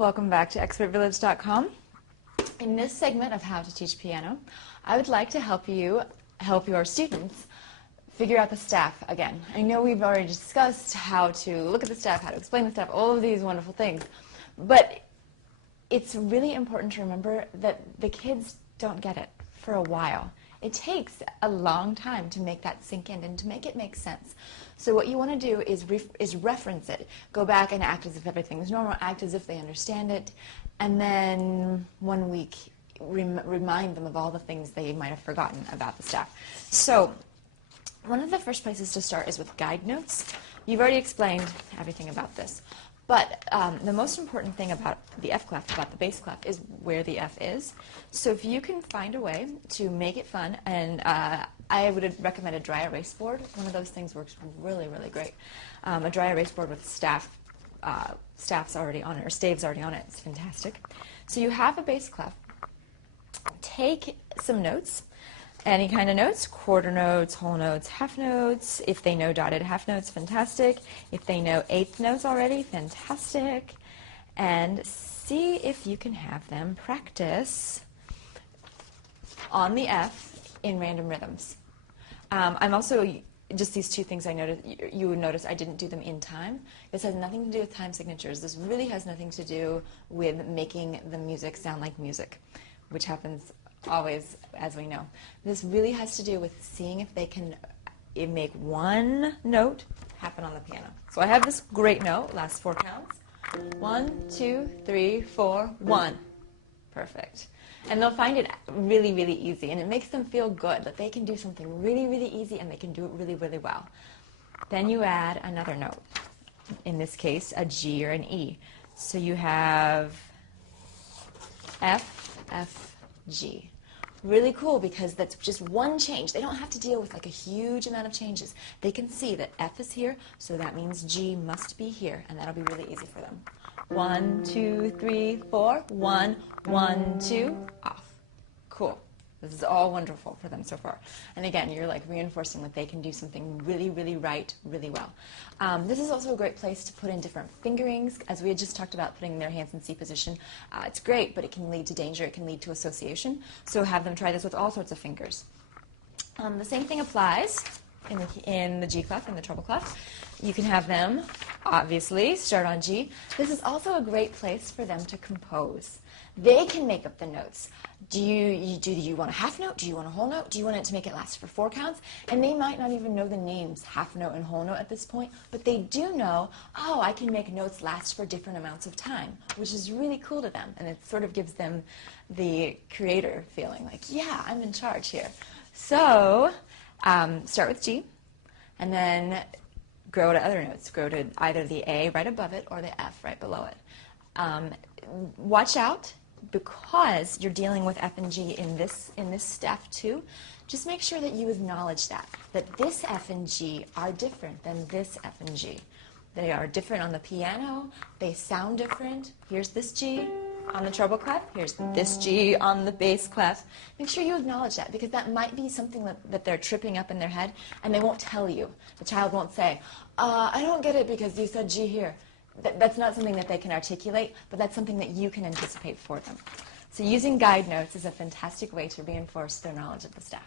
Welcome back to expertvillage.com. In this segment of How to Teach Piano, I would like to help your students figure out the staff again. I know we've already discussed how to look at the staff, how to explain the staff, all of these wonderful things, but it's really important to remember that the kids don't get it for a while. It takes a long time to make that sink in and to make it make sense. So what you want to do is reference it. Go back and act as if everything is normal, act as if they understand it, and then 1 week remind them of all the things they might have forgotten about the staff. So one of the first places to start is with guide notes. You've already explained everything about this. But the most important thing about the F clef, about the bass clef, is where the F is. So if you can find a way to make it fun, and I would recommend a dry erase board. One of those things works really, really great. A dry erase board with staffs already on it, or staves already on it. It's fantastic. So you have a bass clef. Take some notes. Any kind of notes, quarter notes, whole notes, half notes. If they know dotted half notes, fantastic. If they know eighth notes already, fantastic. And see if you can have them practice on the F in random rhythms. I'm also, just these two things I noticed, you would notice I didn't do them in time. This has nothing to do with time signatures. This really has nothing to do with making the music sound like music, which happens always, as we know. This really has to do with seeing if they can make one note happen on the piano. So I have this great note, last 4 counts. 1, 2, 3, 4, 1. Perfect. And they'll find it really, really easy, and it makes them feel good that they can do something really, really easy and they can do it really, really well. Then you add another note, in this case, a G or an E. So you have F, F, G. Really cool, because that's just one change. They don't have to deal with like a huge amount of changes. They can see that F is here, so that means G must be here, and that'll be really easy for them. 1, 2, 3, 4. 1, 1, 2, off. Cool. This is all wonderful for them so far. And again, you're like reinforcing that they can do something really, really right, really well. This is also a great place to put in different fingerings. As we had just talked about, putting their hands in C position. It's great, but it can lead to danger. It can lead to association. So have them try this with all sorts of fingers. The same thing applies in the G clef, in the treble clef. You can have them, obviously, start on G. This is also a great place for them to compose. They can make up the notes. Do you want a half note? Do you want a whole note? Do you want it to make it last for 4 counts? And they might not even know the names half note and whole note at this point, but they do know, oh, I can make notes last for different amounts of time, which is really cool to them. And it sort of gives them the creator feeling, like, yeah, I'm in charge here. So start with G, and then grow to other notes. Grow to either the A right above it or the F right below it. Watch out, because you're dealing with F and G in this staff too. Just make sure that you acknowledge that this F and G are different than this F and G. They are different on the piano. They sound different. Here's this G on the treble clef. Here's this G on the bass clef. Make sure you acknowledge that, because that might be something that they're tripping up in their head, and they won't tell you. The child won't say, I don't get it because you said G here. That's not something that they can articulate, but that's something that you can anticipate for them. So using guide notes is a fantastic way to reinforce their knowledge of the staff.